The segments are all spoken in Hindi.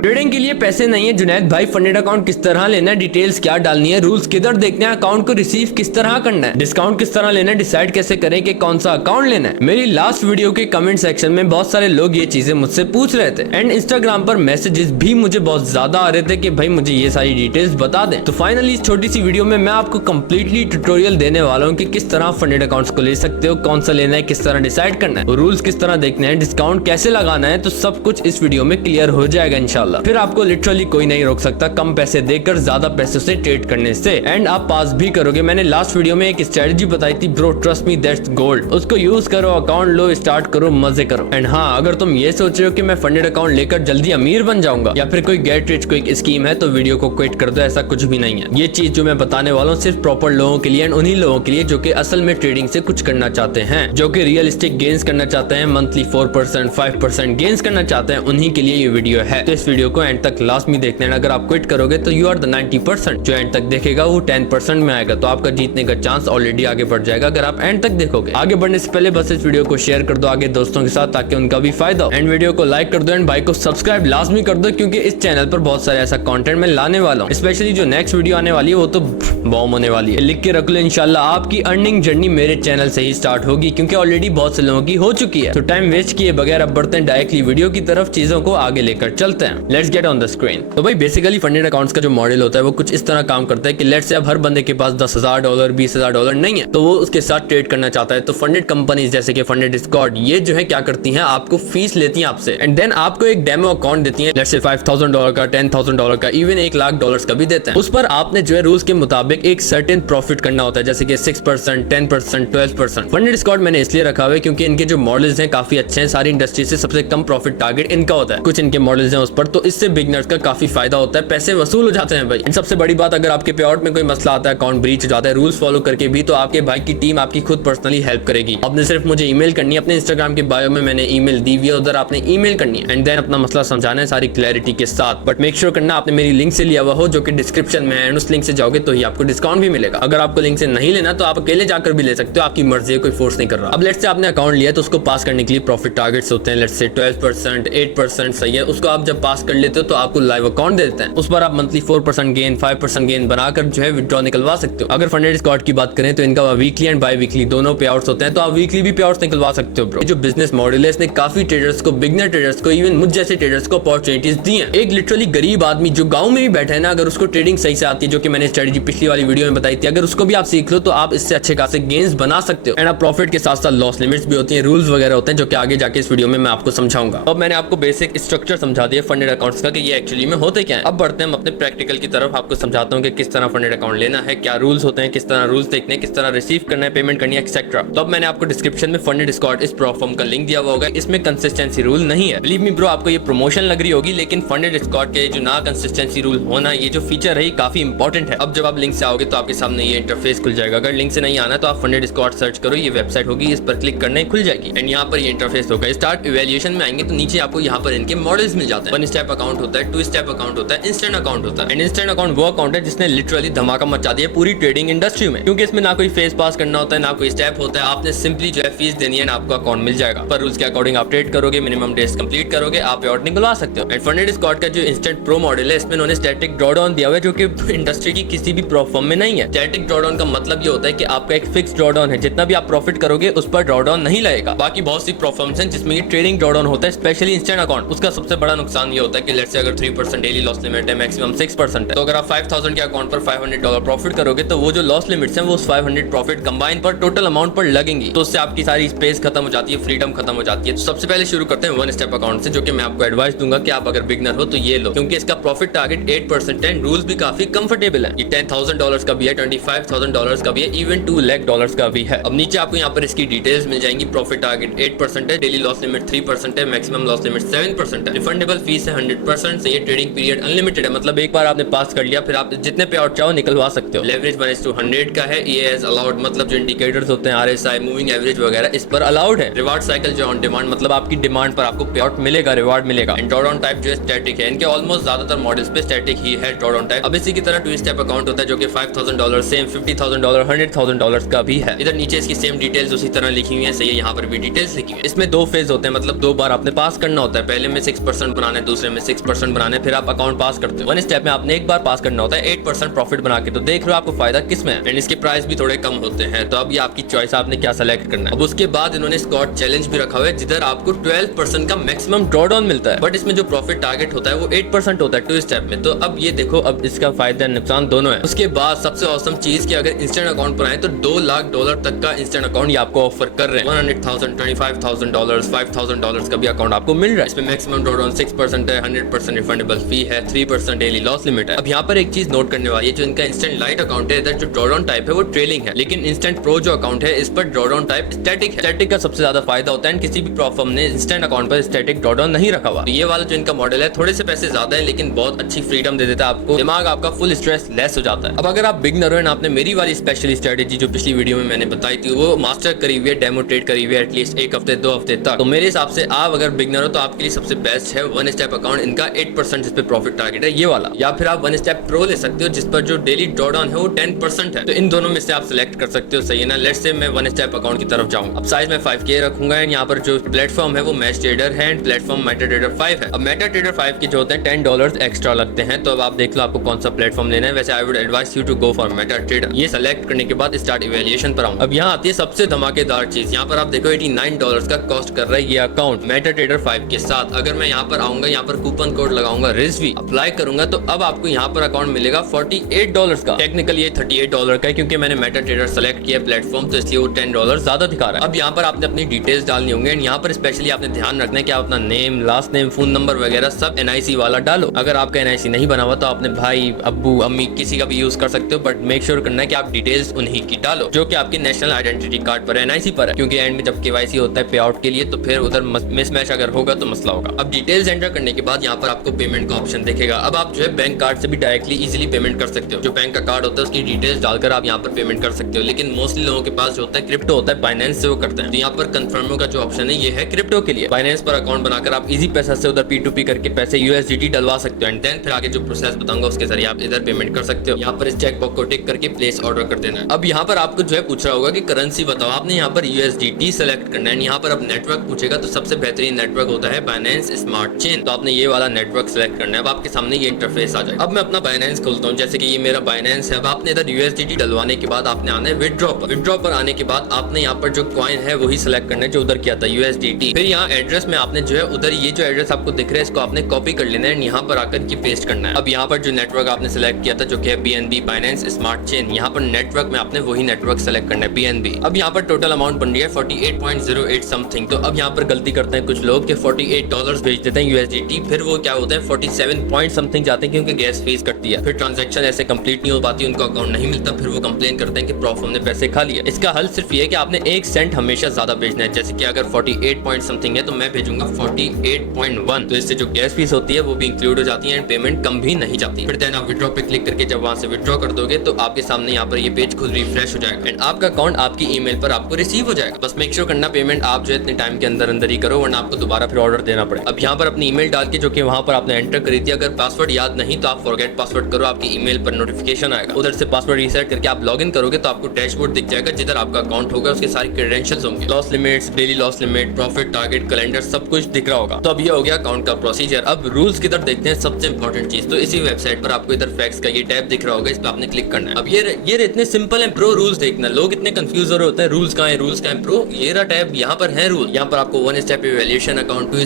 ट्रेडिंग के लिए पैसे नहीं है जुनैद भाई, फंडेड अकाउंट किस तरह लेना है, डिटेल्स क्या डालनी है, रूल्स किधर देखने हैं, अकाउंट को रिसीव किस तरह करना है, डिस्काउंट किस तरह लेना है, डिसाइड कैसे करें कि कौन सा अकाउंट लेना है। मेरी लास्ट वीडियो के कमेंट सेक्शन में बहुत सारे लोग ये चीजें मुझसे पूछ रहे थे एंड इंस्टाग्राम पर मैसेजेस भी मुझे बहुत ज्यादा आ रहे थे कि भाई मुझे ये सारी डिटेल्स बता दें। तो फाइनली इस छोटी सी वीडियो में मैं आपको कंप्लीटली ट्यूटोरियल देने वाला हूँ कि किस तरह फंडेड अकाउंट्स को ले सकते हो, कौन सा लेना है, किस तरह डिसाइड करना है, रूल्स किस तरह देखने हैं, डिस्काउंट कैसे लगाना है। तो सब कुछ इस वीडियो में क्लियर हो जाएगा इंशाल्लाह। फिर आपको लिटरली कोई नहीं रोक सकता कम पैसे देकर ज्यादा पैसे से ट्रेड करने से, एंड आप पास भी करोगे। मैंने लास्ट वीडियो में एक स्ट्रेटजी बताई थी, bro trust me that's gold. उसको यूज करो, अकाउंट लो, स्टार्ट करो, मजे करो। एंड हाँ, अगर तुम ये सोच रहे हो कि मैं फंडेड अकाउंट लेकर जल्दी अमीर बन जाऊंगा या फिर कोई गेट रिच क्विक स्कीम है, तो वीडियो को क्विट कर दो। ऐसा कुछ भी नहीं है। ये चीज जो मैं बताने वाला हूँ सिर्फ प्रॉपर लोगों के लिए एंड उन्हीं लोगों के लिए जो कि असल में ट्रेडिंग से कुछ करना चाहते हैं, जो कि रियलिस्टिक गेन्स करना चाहते हैं, मंथली 4% 5% गेन्स करना चाहते हैं, उन्हीं के लिए ये वीडियो है। तो इस वीडियो को एंड तक लास्ट में देखना है। अगर आप क्विट करोगे तो यू आर द 90%, जो एंड तक देखेगा वो 10% में आएगा। तो आपका जीतने का चांस ऑलरेडी आगे बढ़ जाएगा अगर आप एंड तक देखोगे। आगे बढ़ने से पहले बस इस वीडियो को शेयर कर दो आगे दोस्तों के साथ, ताकि उनका भी फायदा हो। एंड वीडियो को लाइक कर दो एंड भाई को सब्सक्राइब लाजमी कर दो, क्योंकि इस चैनल पर बहुत सारे ऐसा कंटेंट मैं लाने वाला हूँ। स्पेशली जो नेक्स्ट वीडियो आने वाली है वो तो बॉम्ब होने वाली है। लिख के रख लो, इंशाल्लाह आपकी अर्निंग जर्नी मेरे चैनल से ही स्टार्ट होगी, क्योंकि ऑलरेडी बहुत से लोगों की हो चुकी है। तो टाइम वेस्ट किए बगैर अब बढ़ते हैं डायरेक्टली वीडियो की तरफ, चीजों को आगे लेकर चलते हैं। Let's get on the screen. तो भाई बेसिकली फंडेड अकाउंट्स का जो मॉडल होता है वो कुछ इस तरह काम करता है कि लेट्स से अब हर बंदे के पास $10,000 $20,000 नहीं है, तो वो उसके साथ ट्रेड करना चाहता है। तो फंडेड कंपनीज जैसे कि फंडेड डिस्कॉर्ड, ये जो है क्या करती हैं, आपको फीस लेती हैं आपसे एंड देन आपको एक डेमो अकाउंट देती हैं। लेट्स से $5,000 का, $10,000 का, इवन $1,00,000 का भी देते हैं। उस पर आपने जो है रूल्स के मुताबिक एक सर्टेन प्रॉफिट करना होता है, जैसे कि 6%, 10%, 12%। फंडेड डिस्कॉर्ड मैंने इसलिए रखा हुआ है क्योंकि इनके जो मॉडल्स हैं काफी अच्छे हैं, सारी इंडस्ट्री से सबसे कम प्रॉफिट टारगेट इनका होता है। कुछ इनके मॉडल्स हैं उस पर, तो इससे बिगनर्स का काफी फायदा होता है, पैसे वसूल हो जाते हैं भाई। सबसे बड़ी बात, अगर आपके पे आउट में कोई मसला आता है, अकाउंट ब्रीच हो जाता है रूल्स फॉलो करके भी, तो आपके भाई की टीम आपकी खुद पर्सनली हेल्प करेगी। आपने सिर्फ मुझे ईमेल करनी है, अपने इंस्टाग्राम के बायो में मैंने ईमेल दी हुई है, उधर आपने ईमेल करनी है एंड देन अपना मसला समझाना है सारी क्लैरिटी के साथ। बट मेक श्योर करना आपने मेरी लिंक से लिया हुआ हो, जो कि डिस्क्रिप्शन में है, एंड उस लिंक से जाओगे तो ही आपको डिस्काउंट भी मिलेगा। अगर आपको लिंक से नहीं लेना तो आप अकेले जाकर भी ले सकते हो, आपकी मर्जी है, कोई फोर्स नहीं कर रहा। अब लेट्स से आपने अकाउंट लिया तो उसको पास करने के लिए प्रॉफिट टारगेट्स होते हैं। लेट्स से 12%, 8% सही है। उसको आप जब पास कर लेते हो तो आपको लाइव अकाउंट दे देते हैं। उस पर आप मंथली 4% गेन, 5% गेन बनाकर जो है विड्रॉ निकलवा सकते हो। अगर फंडेड डिस्कॉर्ड की बात करें तो इनका वीकली एंड बाई वीकली दोनों पे आउट्स होते हैं, तो आप वीकली भी पे आउट्स निकलवा सकते हो ब्रो। जो बिजनेस मॉडल है इसने काफी ट्रेडर्स को, बिगनर ट्रेडर्स को, इवन मुझ जैसे ट्रेडर्स को अपॉर्चुनिटीज दी हैं। एक लिटरली गरीब आदमी जो गांव में भी बैठा है ना, अगर उसको ट्रेडिंग सही से आती है, जो कि मैंने स्ट्रेटजी पिछली वाली वीडियो में बताई थी, अगर उसको भी आप सीख लो तो आप इससे अच्छे खासे गेन्स बना सकते हो। एंड आप प्रॉफिट के साथ साथ लॉस लिमिट्स भी होती है, रूल्स वगैरह होते हैं, जो कि आगे जाके इस वीडियो में मैं आपको समझाऊंगा। अब मैंने आपको बेसिक स्ट्रक्चर समझा दिया फंडेड अकाउंट्स का कि ये एक्चुअली में होते क्या है। अब बढ़ते हैं अपने प्रैक्टिकल की तरफ, आपको समझाता हूँ कि किस तरह फंडेड अकाउंट लेना है, क्या रूल्स होते हैं, किस तरह रूल्स देखने, किस तरह रिसीव करना है, पेमेंट करनी है, एक्सेट्रा। तो अब मैंने आपको डिस्क्रिप्शन में फंडेड डिस्कॉर्ड इस प्लेटफॉर्म का लिंक दिया हुआ होगा। इसमें कंसिस्टेंसी रूल नहीं है, बिलीव मी ब्रो, आपको ये प्रमोशन लग रही होगी, लेकिन फंडेड डिस्कॉर्ड के जो ना कंसिस्टेंसी रूल होना, ये जो फीचर है काफी इंपॉर्टेंट है। अब जब आप लिंक से आओगे तो आपके सामने ये इंटरफेस खुल जाएगा। अगर लिंक से नहीं आना तो आप फंडेड डिस्कॉर्ड सर्च करो, ये वेबसाइट होगी, इस पर क्लिक करने खुल जाएगी एंड यहाँ पर ये इंटरफेस होगा। स्टार्ट इवैल्यूएशन में आएंगे तो नीचे आपको यहाँ पर इनके मॉडल्स मिल जाते हैं। 1 स्टेप अकाउंट होता है, 2 स्टेप अकाउंट होता है, इंस्टेंट अकाउंट होता है। एंड इंस्टेंट अकाउंट वो अकाउंट है जिसने लिटरली धमाका मचा दिया पूरी ट्रेडिंग इंडस्ट्री में, क्योंकि इसमें ना कोई फेस पास करना होता है, ना कोई स्टेप होता है। आपने सिंपली जो है फीस देनी है, आपको अकाउंट मिल जाएगा। पर रूल्स के अकॉर्डिंग आप ट्रेड करोगे, मिनिमम डेज कंप्लीट करोगे, आप पे आउट निकलवा सकते हो। एंड फंडेड डिस्कॉर्ड का जो इंस्टेंट प्रो मॉडल है, इसमें उन्होंने स्टैटिक ड्रॉडाउन दिया हुआ है, जो कि इंडस्ट्री की किसी भी प्लेटफॉर्म में नहीं है। स्टैटिक ड्रॉडाउन का मतलब ये होता है कि आपका एक फिक्स ड्रॉडाउन है, जितना भी आप प्रॉफिट करोगे उस पर ड्रॉडाउन नहीं लगेगा। बाकी बहुत सी प्लेटफॉर्म्स हैं जिसमें ये ट्रेडिंग ड्रॉडाउन होता है, स्पेशली इंस्टेंट अकाउंट। उसका सबसे बड़ा नुकसान ये होता है कि लेट्स से अगर 3% डेली लॉस लिमिट है, मैक्सिमम 6% है, तो अगर आप 5,000 के अकाउंट पर $500 प्रॉफिट करोगे तो वो जो लॉस लिमिट्स हैं वो उस 500 प्रॉफिट कंबाइन पर टोटल अमाउंट पर लगेंगी, तो उससे आपकी सारी स्पेस खत्म हो जाती है, फ्रीडम खत्म हो जाती है। तो सबसे पहले शुरू करते हैं 1 स्टेप अकाउंट से, जो कि मैं आपको एडवाइस दूंगा कि आप अगर बिगनर हो तो ये लो, क्योंकि इसका प्रॉफिट टारगेट 8% है, रूल्स भी काफी कंफर्टेबल है। ये $10,000 का भी है, $25,000 का भी है, इवन $2,00,000 का भी है। अब नीचे आपको यहाँ पर इसकी डिटेल्स मिल जाएंगी। प्रॉफिट टारगेट 8% है, डेली लॉस लिमिट 3% है, मैक्सिमम लॉस लिमिट 7% है, रिफंडेबल फीस है 100%। ये ट्रेडिंग पीरियड अनलिमिटेड है, मतलब एक बार आपने पास कर लिया फिर आप जितने पे आउट चाहो निकलवा सकते हो। लेवरेज 1:100 का है, ये एज अलाउड, मतलब जो इंडिकेटर्स होते हैं RSI, मूविंग एवरेज वगैरह, इस पर अलाउड है। रिवार्ड साइकिल जो ऑन डिमांड, मतलब आपकी डिमांड पर आपको पे आउट मिलेगा, रिवार्ड मिलेगा। एंड ड्रॉडाउन टाइप जो है स्टैटिक है, इनके ऑलमोस्ट ज्यादातर मॉडल्स पे स्टैटिक ही है ड्रॉडाउन टाइप। अब इसी की तरह 2 स्टेप अकाउंट होता है, जो कि $5,000 सेम, $50,000, $100,000 का भी है। इधर नीचे इसकी सेम डिटेल्स उसी तरह लिखी हुई है, सही है, यहाँ पर भी डिटेल्स लिखी हुई है। इसमें 2 फेज होते हैं, मतलब 2 बार आपने पास करना होता है। पहले में 6% बनाना है, दूसरे हमें 6% बनाने, फिर आप अकाउंट पास करते हो। 1 स्टेप में आपने एक बार पास करना होता है 8% प्रॉफिट बना के। तो देख रहे हो आपको फायदा किस में है, एंड इसके प्राइस भी थोड़े कम होते हैं। तो अब ये आपकी चॉइस, आपने क्या सेलेक्ट करना है। अब उसके बाद इन्होंने स्कॉट चैलेंज भी रखा हुआ है, जिधर आपको 12% का मैक्सिमम ड्रॉ डाउन मिलता है, बट इसमें जो प्रॉफिट टारगेट होता है वो 8% होता है 2 स्टेप में। तो अब ये देखो, अब इसका फायदा नुकसान दोनों है। उसके बाद सबसे औसम चीज कि अगर इंस्टेंट अकाउंट पर आए तो $2 लाख तक का इंस्टेंट अकाउंट ये आपको ऑफर कर रहे हैं। 100,000, $25,000, $5,000 का भी अकाउंट आपको मिल रहा है। इसमें मैक्सिमम ड्रॉ डाउन 6% है, 100% रिफंडेबल फी है, 3% डेली लॉस लिमिट है। अब यहाँ पर एक चीज नोट करने वाली है, जो इनका इंस्टेंट लाइट अकाउंट है, इधर जो ड्रॉ डाउन टाइप है वो ट्रेलिंग है, लेकिन इंस्टेंट प्रो जो अकाउंट है इस पर ड्रॉ डाउन टाइप स्टैटिक है। स्टैटिक का सबसे ज्यादा फायदा होता है, किसी भी प्रो फर्म ने इंस्टेंट अकाउंट पर स्टैटिक ड्रॉ डाउन नहीं रखा हुआ। तो ये वाला जो इनका मॉडल है, थोड़े से पैसे ज्यादा है लेकिन बहुत अच्छी फ्रीडम दे देता है आपको, दिमाग आपका फुल स्ट्रेस लेस हो जाता है। अब अगर आप बिगनर हो एंड आपने मेरी वाली स्पेशल स्ट्रेटेजी जो पिछली वीडियो में मैंने बताई थी वो मास्टर करी हुई है, डेमो ट्रेड करी हुई है एटलीस्ट 1 हफ्ते 2 हफ्ते तक, तो मेरे हिसाब से आप अगर बिगनर हो तो आपके लिए सबसे बेस्ट है 1 स्टेप अकाउंट। इनका 8% जिस पे प्रॉफिट टारगेट है ये वाला, या फिर आप 1 स्टेप प्रो ले सकते हो जिस पर जो डेली ड्रॉ डाउन है वो 10% है। तो इन दोनों में से आप सिलेक्ट कर सकते हो, सही है ना। लेट्स से मैं 1 स्टेप अकाउंट की तरफ जाऊं। अब साइज में 5K रखूंगा एंड यहाँ पर जो प्लेटफॉर्म है वो मैच ट्रेडर है एंड प्लेटफॉर्म मेटाट्रेडर 5 है। अब मेटाट्रेडर 5 के जो होते हैं $10 एक्स्ट्रा लगते हैं। तो अब आप देख लो आपको कौन सा प्लेटफॉर्म लेना है। वैसे I would advise you to go for MetaTrader. ये सेलेक्ट करने के बाद स्टार्ट इवैल्यूएशन पर आऊं। अब यहाँ आती है सबसे धमाकेदार चीज, यहाँ पर आप देखो $89 का कॉस्ट कर रहा है ये अकाउंट मेटाट्रेडर 5 के साथ। अगर मैं यहाँ पर आऊंगा, यहाँ पर कूपन कोड लगाऊंगा रिजवी, अप्लाई करूंगा, तो अब आपको यहाँ पर अकाउंट मिलेगा $48 का। टेक्निकली ये $38 का है क्योंकि मैंने मेटाट्रेडर सेलेक्ट किया प्लेटफॉर्म, तो इसलिए वो $10 ज्यादा दिखा रहा है। अब यहाँ पर आपने अपनी डिटेल्स डालनी होंगे एंड यहाँ पर स्पेशली आपने ध्यान रखना है कि आप अपना name, last name, phone number वगैरह सब NIC वाला डालो। अगर आपका NIC नहीं बना हुआ तो आपने भाई, अब्बू, अम्मी किसी का भी यूज कर सकते हो, बट मेक श्योर करना है कि आप डिटेल्स उन्हीं की डालो जो कि आपके नेशनल आइडेंटिटी कार्ड पर NIC पर है, क्योंकि एंड में जब KYC होता है पे आउट के लिए तो फिर उधर मिसमैच अगर होगा तो मसला होगा। अब डिटेल्स एंटर करने के बाद यहाँ पर आपको पेमेंट का ऑप्शन दिखेगा। अब आप जो है बैंक कार्ड से भी डायरेक्टली इजीली पेमेंट कर सकते हो। जो बैंक का कार्ड होता है उसकी डिटेल्स डालकर आप यहाँ पर पेमेंट कर सकते हो, लेकिन मोस्टली लोगों के पास जो होता है क्रिप्टो होता है, बाइनेंस से वो करते हैं। तो यहाँ पर कंफर्मो का जो ऑप्शन है ये है क्रिप्टो के लिए। बाइनेंस पर अकाउंट बनाकर आप इजी पैसा से उधर P2P करके पैसे USDT डलवा सकते हो एंड देन फिर आगे जो प्रोसेस बताऊंगा उसके जरिए आप इधर पेमेंट कर सकते हो। यहाँ पर इस चेक बॉक्स को टिक करके प्लेस ऑर्डर कर देना है। अब यहाँ पर आपको जो है पूछ रहा होगा कि करेंसी बताओ, आपने यहाँ पर USDT सेलेक्ट करना है। यहाँ पर अब नेटवर्क पूछेगा तो सबसे बेहतरीन नेटवर्क होता है बाइनेंस स्मार्ट चेन, तो आपने ये वाला नेटवर्क सेलेक्ट करना है। अब आपके सामने ये इंटरफेस आ जाएगा। अब मैं अपना बाइनेंस खोलता हूँ, जैसे कि ये मेरा बाइनेंस है। अब आपने इधर USDT डलवाने के बाद आपने आना है विड्रॉ पर। विड्रॉ पर आने के बाद आपने यहाँ पर जो कॉइन है वही सिलेक्ट करना है जो उधर किया था USDT। फिर यहाँ एड्रेस में आपने जो है उधर ये जो एड्रेस आपको दिख रहा है इसको आपने कॉपी कर लेना है, यहाँ पर आकर के पेस्ट करना है। अब यहाँ पर जो नेटवर्क आपने सिलेक्ट किया था जो कि है BNB बाइनेंस स्मार्ट चेन, यहाँ पर नेटवर्क में आपने वही नेटवर्क सेलेक्ट करना है BNB। अब यहाँ पर टोटल अमाउंट बन रही है 48.08 समथिंग। तो अब यहाँ पर गलती करते हैं कुछ लोग कि $48 भेज देते हैं USDT, फिर वो क्या होता है 47 पॉइंट समथिंग जाते हैं क्योंकि गैस फीस कटती है। फिर ट्रांजैक्शन ऐसे कंप्लीट नहीं हो पाती, उनको अकाउंट नहीं मिलता, फिर वो कंप्लेन करते हैं कि प्रॉफ हमने पैसे खा लिया। इसका हल सिर्फ ये है कि आपने 1 सेंट हमेशा ज्यादा भेजना है। जैसे कि अगर 48 पॉइंट समथिंग है तो मैं भेजूंगा 48.1, तो इससे जो गैस फीस होती है वो भी इंक्लूड हो जाती है एंड पेमेंट कम भी नहीं जाती। फिर देन आप विड्रॉ पे क्लिक करके जब वहां से विड्रॉ कर दोगे तो आपके सामने यहाँ पर ये पेज खुद रिफ्रेश हो जाएगा एंड आपका अकाउंट आपकी ईमेल पर आपको रिसीव हो जाएगा। बस मेक श्योर करना पेमेंट आप जो इतने टाइम के अंदर ही करो, वरना आपको दोबारा फिर ऑर्डर देना पड़े। अब यहाँ पर अपनी ईमेल डाल के जो कि वहां पर आपने एंटर करी थी, अगर पासवर्ड याद नहीं तो आप फॉरगेट पासवर्ड करो, आपकी ईमेल पर नोटिफिकेशन आएगा। उधर से पासवर्ड रीसेट करके आप लॉगिन करोगे तो आपको डैशबोर्ड दिख जाएगा जिधर आपका अकाउंट होगा, उसके सारे क्रेडेंशियल्स होंगे, loss limits, daily loss limit, profit target, calendar, सब कुछ दिख रहा होगा। तो अब ये हो गया अकाउंट का प्रोसीजर। अब रूल्स की तरफ देखते हैं, सबसे इंपॉर्टेंट चीज। तो इसी वेबसाइट पर आपको इधर फैक्ट्स का ये टैब दिख रहा होगा, इस पर आपने क्लिक करना है। अब ये इतने सिंपल है ब्रो, रूल्स देखना। लोग इतने कंफ्यूज हो रहे होते हैं रूल्स कहाँ है रूल्स कहाँ है। ब्रो ये रहा टैब, यहाँ पर है रूल। यहाँ पर आपको 1 step evaluation account, 2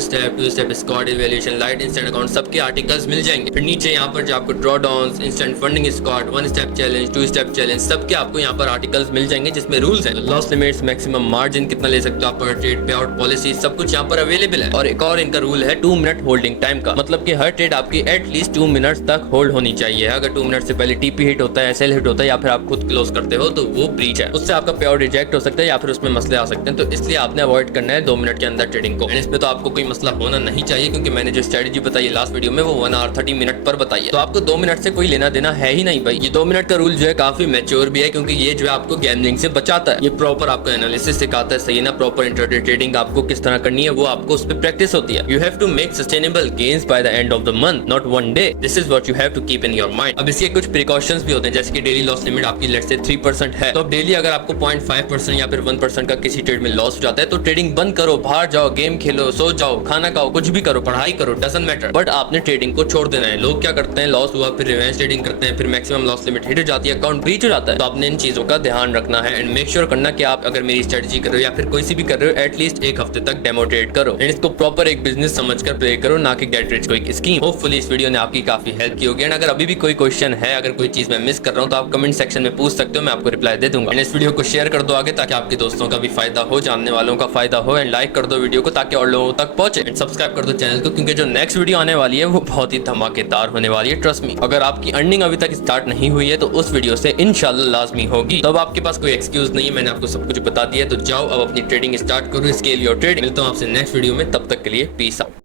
step squad evaluation, light instant account, सबके आर्टिकल्स मिल जाएंगे। फिर नीचे यहाँ पर जो आपको draw down, instant funding squad, 1 step challenge, 2 step challenge, सबके आपको यहाँ पर आर्टिकल्स मिल जाएंगे जिसमें रूल्स है। लॉस लिमिट्स, मैक्सिमम मार्जिन कितना ले सकते हो आप पर ट्रेड, पे आउट पॉलिसी, सब कुछ यहाँ पर अवेलेबल है। और एक और इनका रूल है 2 मिनट होल्डिंग टाइम का, मतलब कि हर ट्रेड आपकी एटलीस्ट 2 मिनट्स तक होल्ड होनी चाहिए। अगर 2 मिनट से पहले TP हिट होता है, SL हिट होता है या फिर आप खुद क्लोज करते हो तो वो ब्रीच है, उससे आपका पे आउट रिजेक्ट हो सकता है या फिर उसमें मसले आ सकते हैं। तो इसलिए आपने अवॉइड करना है 2 मिनट के अंदर ट्रेडिंग को। इसमें तो आपको कोई मसला होना नहीं चाहिए क्योंकि मैंने जो स्ट्रेटजी बताई लास्ट वीडियो में वो 1 आवर 30 मिनट पर बताई है, तो आपको 2 मिनट से कोई लेना देना है ही नहीं भाई। ये 2 मिनट का रूल जो है काफी मैच्योर भी है क्योंकि ये जो है आपको गैम्बलिंग से बचाता है। ये प्रॉपर आपको एनालिसिस सिखाता है, सही है ना। प्रॉपर इंट्राडे ट्रेडिंग आपको किस तरह करनी है वो आपको उस पर प्रैक्टिस होती है। You have to make sustainable gains by the end of the month, not 1 day. This is what you have to keep in your mind. अब इसके कुछ प्रिकॉशंस भी होते हैं, जैसे कि डेली लॉस लिमिट आपकी लेट्स से 3% है, तो अब डेली अगर आपको 0.5% या फिर 1% का किसी ट्रेड में लॉस हो जाता है तो ट्रेडिंग बंद करो, बाहर जाओ, गेम खेलो, सो जाओ, खाना खाओ, कुछ भी करो, पढ़ाई करो, करो, डजंट मैटर, बट आपने ट्रेडिंग को छोड़ देना है। लोग क्या करते हैं, लॉस हुआ फिर रिवेंज ट्रेडिंग करते हैं, फिर मैक्सिमम लॉस लिमिट हिट हो जाती है, अकाउंट ब्रीच हो जाता है। तो आपने इन चीजों का ध्यान रखना है एंड मेक श्योर करना कि आप अगर मेरी स्ट्रेटजी कर रहे हो या फिर कोई सी भी कर रहे हो, एटलीस्ट एक हफ्ते तक डेमो ट्रेड करो एंड इसको प्रॉपर एक बिजनेस समझकर प्ले करो, ना कि get rich quick scheme. Hopefully इस वीडियो ने आपकी काफी हेल्प की होगी एंड अगर अभी भी कोई क्वेश्चन है, अगर कोई चीज मैं मिस कर रहा हूँ तो आप कमेंट सेक्शन में पूछ सकते हो, मैं आपको रिप्लाई दे दूंगा। एंड इस वीडियो को शेयर कर दो आगे ताकि आपके दोस्तों का भी फायदा हो, जानने वालों का फायदा हो, एंड लाइक कर दो वीडियो को ताकि और लोगों तक पहुंचे, एंड सब्सक्राइब कर दो चैनल को क्योंकि जो नेक्स्ट वीडियो आने वाली है वो बहुत ही धमाकेदार होने वाली है, ट्रस्ट मी। अगर आपकी अर्निंग अभी तक स्टार्ट नहीं हुई है तो उस वीडियो से इंशाल्लाह लाजमी होगी। तब आपके पास कोई एक्सक्यूज नहीं है, मैंने आपको सब कुछ बता दिया है। तो जाओ अब अपनी ट्रेडिंग स्टार्ट करो, स्केल योर ट्रेड। मिलता हूं आपसे नेक्स्ट वीडियो में, तब तक के लिए पीस आउट।